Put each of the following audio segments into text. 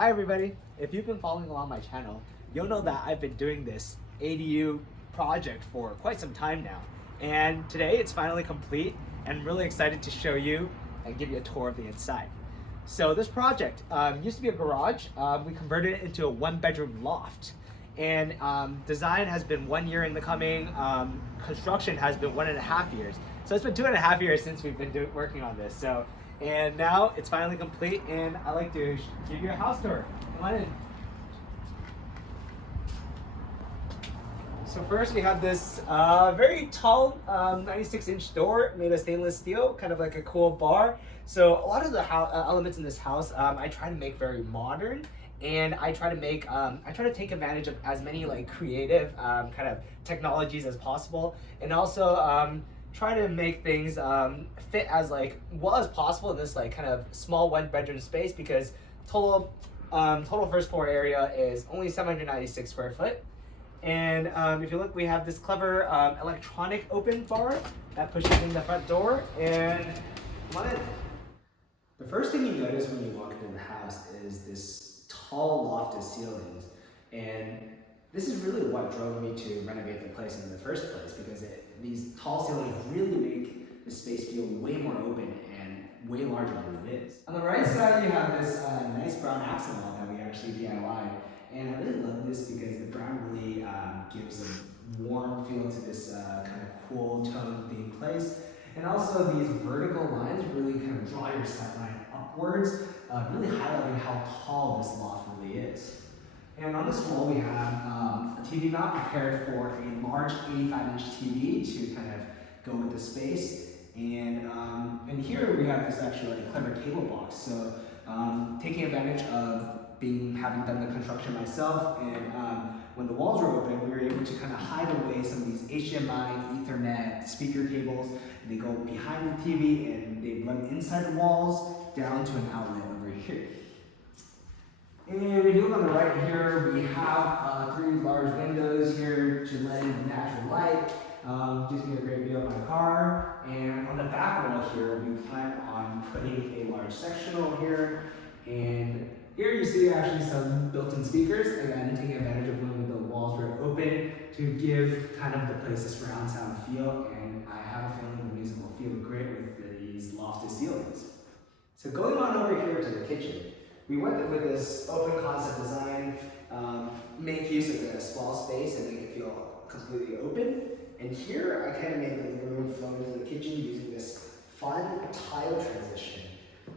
Hi everybody! If you've been following along my channel, you'll know that I've been doing this ADU project for quite some time now. And today it's finally complete and I'm really excited to show you and give you a tour of the inside. So this project used to be a garage. We converted it into a 1-bedroom loft. And design has been 1 year in the coming, construction has been 1.5 years. So it's been 2.5 years since we've been working on this. And now it's finally complete, and I'd like to give you a house tour. Come on in. So first we have this very tall 96-inch door made of stainless steel, kind of like a cool bar. So a lot of the elements in this house I try to make very modern, and I try to take advantage of as many like creative kind of technologies as possible, and also try to make things fit as well as possible in this kind of small 1-bedroom space, because total first floor area is only 796 square foot. And if you look, we have this clever electronic open bar that pushes in the front door, and come on in. The first thing you notice when you walk into the house is this tall lofted ceilings, and this is really what drove me to renovate the place in the first place, because these tall ceilings really make the space feel way more open and way larger than it is. On the right side, you have this nice brown accent wall that we actually DIY'd, and I really love this because the brown really gives a warm feel to this kind of cool tone theme place. And also these vertical lines really kind of draw your sight line upwards, really highlighting how tall this loft really is. And on this wall we have a TV mount prepared for a large 85-inch TV to kind of go with the space. And here we have this actually clever cable box. So taking advantage of having done the construction myself, and when the walls were open, we were able to kind of hide away some of these HDMI, Ethernet, speaker cables. They go behind the TV and they run inside the walls down to an outlet over here. And if you look on the right here, we have 3 large windows here to let in natural light. Gives me a great view of my car. And on the back wall here, we plan on putting a large sectional here. And here you see actually some built-in speakers, again taking advantage of when the walls were open to give kind of the place a surround sound feel. And I have a feeling the music will feel great with these lofted ceilings. So going on over here to the kitchen, we went with this open concept design, make use of a small space and make it feel completely open. And here I kind of made the living room flow into the kitchen using this fun tile transition.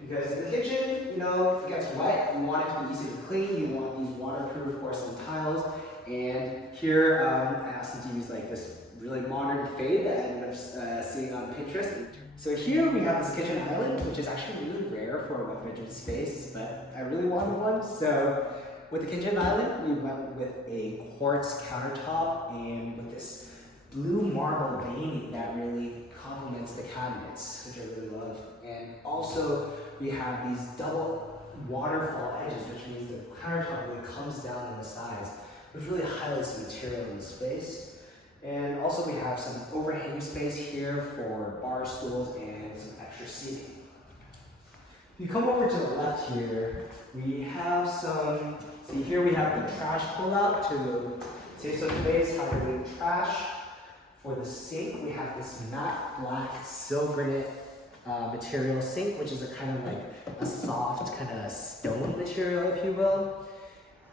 Because in the kitchen, if it gets wet, you want it to be easy to clean, you want these waterproof porcelain tiles. And here I asked them to use this really modern fade that I ended up seeing on Pinterest. So here we have this kitchen island, which is actually really rare for a 1-bedroom space, but I really wanted one. So with the kitchen island, we went with a quartz countertop and with this blue marble veining that really complements the cabinets, which I really love. And also we have these double waterfall edges, which means the countertop really comes down on the sides, which really highlights the material in the space. And also we have some overhanging space here for bar stools and some extra seating. If you come over to the left here, we have here we have the trash pullout to save some space, how to remove trash. For the sink, we have this matte black silk granite material sink, which is a kind of a soft kind of stone material, if you will.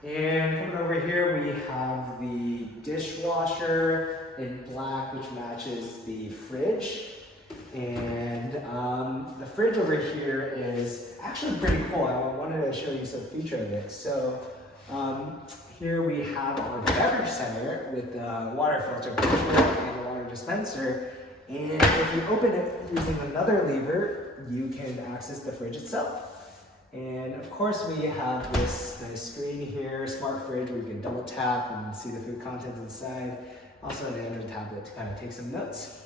And coming over here, we have the dishwasher in black, which matches the fridge. And the fridge over here is actually pretty cool. I wanted to show you some feature of it. So here we have our beverage center with the water filter and the water dispenser. And if you open it using another lever, you can access the fridge itself. And of course we have this nice screen here, smart fridge, where you can double tap and see the food contents inside. Also an Android tablet to kind of take some notes.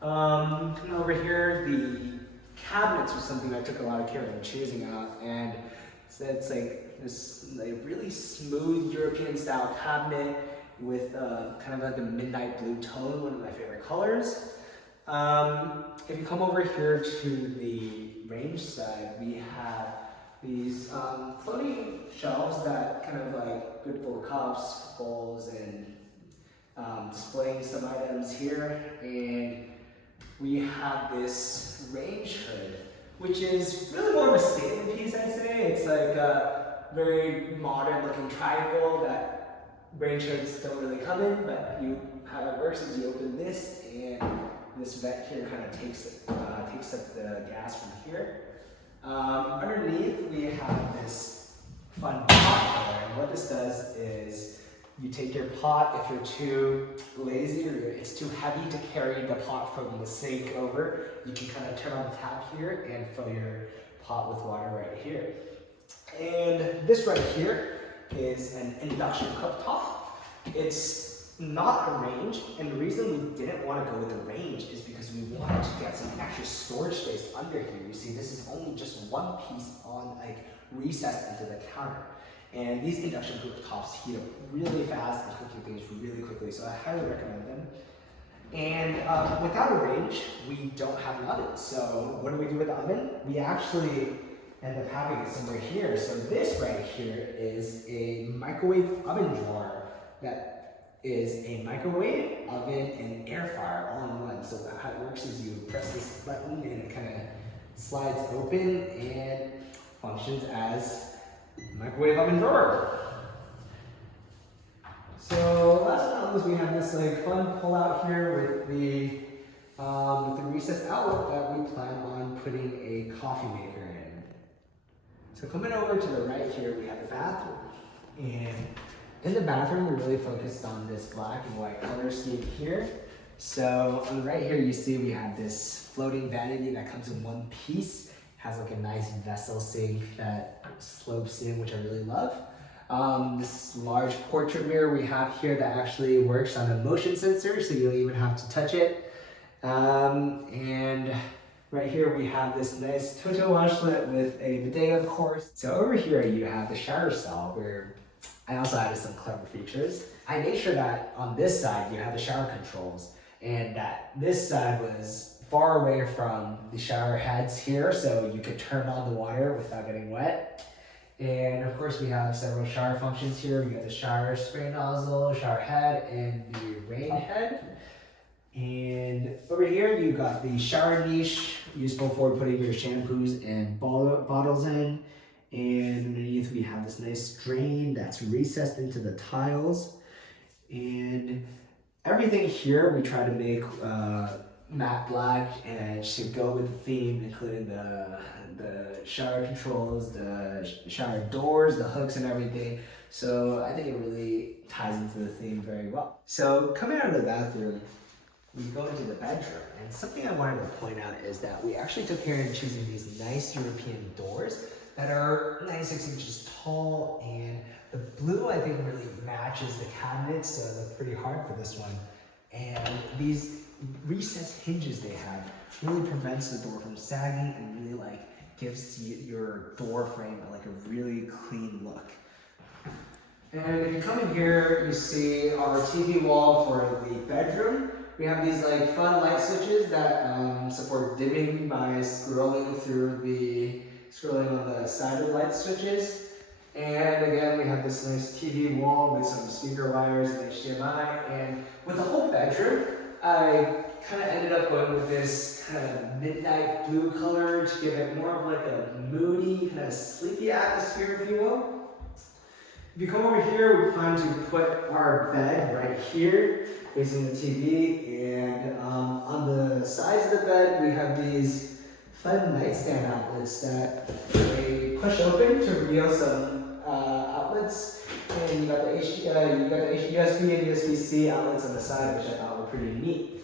Coming over here, the cabinets was something I took a lot of care in choosing out, and so it's this really smooth European style cabinet with kind of a midnight blue tone, one of my favorite colors. If you come over here to the range side, we have these floating shelves that kind of like good for cups, bowls, and displaying some items here. And we have this range hood, which is really more of a statement piece, I'd say. It's like a very modern looking triangle that range hoods don't really come in, but how it works is you open this, and this vent here kind of takes up the gas from here. Underneath we have this fun pot filler, and what this does is you take your pot, if you're too lazy or it's too heavy to carry the pot from the sink over, you can kind of turn on the tap here and fill your pot with water right here. And this right here is an induction cooktop. It's not a range, and the reason we didn't want to go with a range is because we wanted to get some extra storage space under here. You see, this is only just one piece on like recessed into the counter. And these induction cooktops heat up really fast and cooking things really quickly, so I highly recommend them. And without a range, we don't have an oven. So what do we do with the oven? We actually end up having it somewhere here. So this right here is a microwave oven drawer that is a microwave, oven, and air fryer all in one. So how it works is you press this button and it kind of slides open and functions as microwave oven drawer. So last but not least, we have this like fun pull out here with the recessed outlet that we plan on putting a coffee maker in. So coming over to the right here, we have the bathroom, and in the bathroom we're really focused on this black and white color scheme here. So on the right here, you see we have this floating vanity that comes in one piece. Has like a nice vessel sink that slopes in, which I really love. This large portrait mirror we have here that actually works on a motion sensor, so you don't even have to touch it. And right here we have this nice Toto washlet with a bidet, of course. So over here you have the shower stall, where I also added some clever features. I made sure that on this side you have the shower controls, and that this side was far away from the shower heads here, so you could turn on the water without getting wet. And of course we have several shower functions here. We got the shower spray nozzle, shower head, and the rain head. And over here you got the shower niche, useful for putting your shampoos and bottles in. And underneath we have this nice drain that's recessed into the tiles. And everything here we try to make matte black and should go with the theme, including the shower controls, the shower doors, the hooks, and everything. So I think it really ties into the theme very well. So coming out of the bathroom, we go into the bedroom, and something I wanted to point out is that we actually took care in choosing these nice European doors that are 96 inches tall, and the blue I think really matches the cabinets, so I look pretty hard for this one. And these recessed hinges they have really prevents the door from sagging and really like gives your door frame like a really clean look. And if you come in here, you see our TV wall for the bedroom. We have these like fun light switches that support dimming by scrolling on the side of the light switches. And again, we have this nice TV wall with some speaker wires and HDMI. And with the whole bedroom, I kind of ended up going with this kind of midnight blue color to give it more of like a moody, kind of sleepy atmosphere, if you will. If you come over here, we plan to put our bed right here, facing the TV. And on the sides of the bed, we have these fun nightstand outlets that they push open to reveal some outlets. And you got the USB and USB-C outlets on the side, which I thought were pretty neat.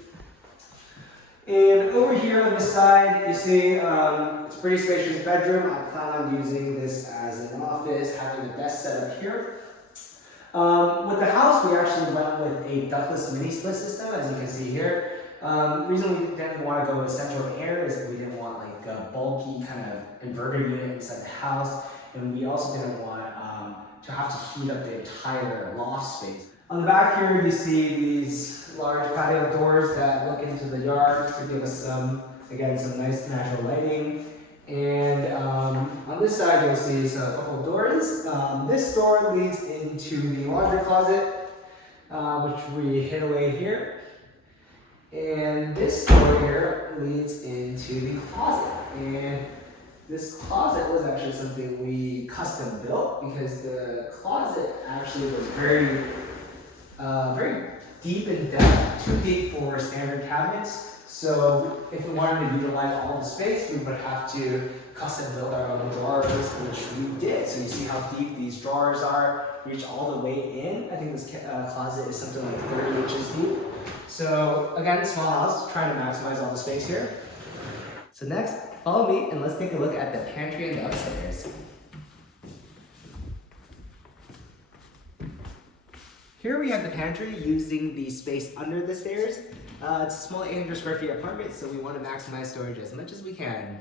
And over here on the side, you see it's a pretty spacious bedroom. I plan on using this as an office, having a desk set up here. With the house, we actually went with a ductless mini split system, as you can see here. The reason we didn't want to go with central air is that we didn't want like a bulky kind of inverter unit inside the house, and we also didn't want to have to heat up the entire loft space. On the back here, you see these large patio doors that look into the yard to give us some nice natural lighting. And on this side, you'll see is a couple of doors. This door leads into the laundry closet, which we hid away here. And this door here leads into the closet. And this closet was actually something we custom built because the closet actually was very deep in depth, too deep for standard cabinets. So if we wanted to utilize all the space, we would have to custom build our own drawers, which we did. So you see how deep these drawers are, reach all the way in. I think this closet is something like 30 inches deep. So again, small house, trying to maximize all the space here. So next, follow me and let's take a look at the pantry and the upstairs. Here we have the pantry using the space under the stairs. It's a small 800 square feet apartment, so we want to maximize storage as much as we can.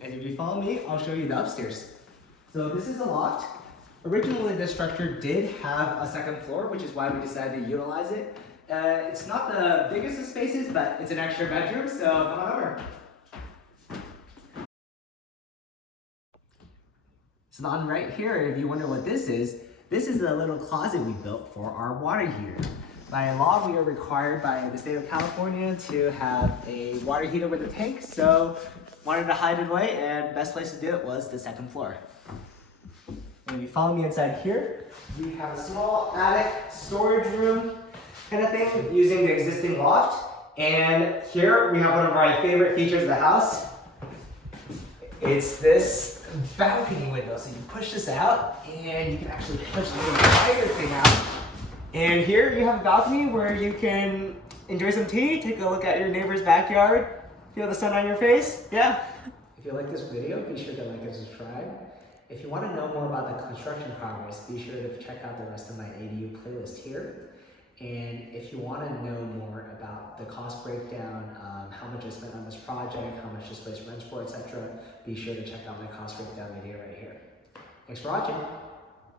And if you follow me, I'll show you the upstairs. So this is a loft. Originally, this structure did have a second floor, which is why we decided to utilize it. It's not the biggest of spaces, but it's an extra bedroom, so come on over. So on right here, if you wonder what this is a little closet we built for our water heater. By law, we are required by the state of California to have a water heater with a tank, so wanted to hide it away, and best place to do it was the second floor. And if you follow me inside here, we have a small attic storage room kind of thing using the existing loft. And here we have one of my favorite features of the house. It's this balcony window. So you push this out and you can actually push the entire thing out. And here you have a balcony where you can enjoy some tea, take a look at your neighbor's backyard, feel the sun on your face. Yeah. If you like this video, be sure to like and subscribe. If you want to know more about the construction progress, be sure to check out the rest of my ADU playlist here. And if you want to know more about the cost breakdown, how much I spent on this project, how much this place rents for, etc., be sure to check out my cost breakdown video right here. Thanks for watching.